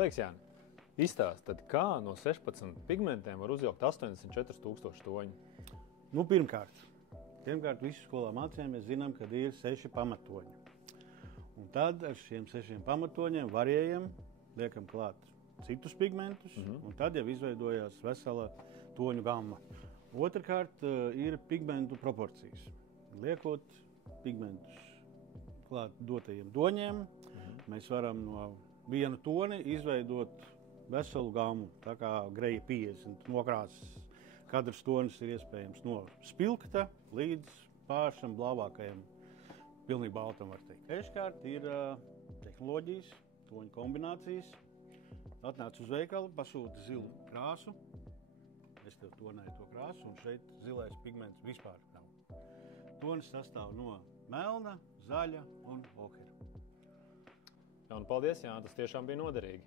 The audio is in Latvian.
Sveiks, Jāni! Izstāst, tad kā no 16 pigmentiem var uzvilkt 84,000 toņu? Pirmkārt, visu skolā mācījāmies, zinām, ka ir 6 pamatoņi. Un tad ar šiem 6 pamatoņiem variējam, liekam klāt citus pigmentus, un tad jau izveidojās vesela toņu gamma. Otrkārt, ir pigmentu proporcijas. Liekot pigmentus klāt dotajiem toņiem, mēs varam no viena toni izveidot veselu gammu, tā kā greja 50 nokrāsas. Katrs tonis ir iespējams no spilgta līdz pāršam blāvākajam, pilnīgi baltam, var teikt. Treškārt ir tehnoloģijas, toņu kombinācijas. Atnāc uz veikalu, pasūti zilu krāsu. Es tev tonēju to krāsu, un šeit zilais pigments vispār nav. Tonis sastāv no melna, zaļa un okera. Jā, un paldies, Jāni, tas tiešām bija noderīgi.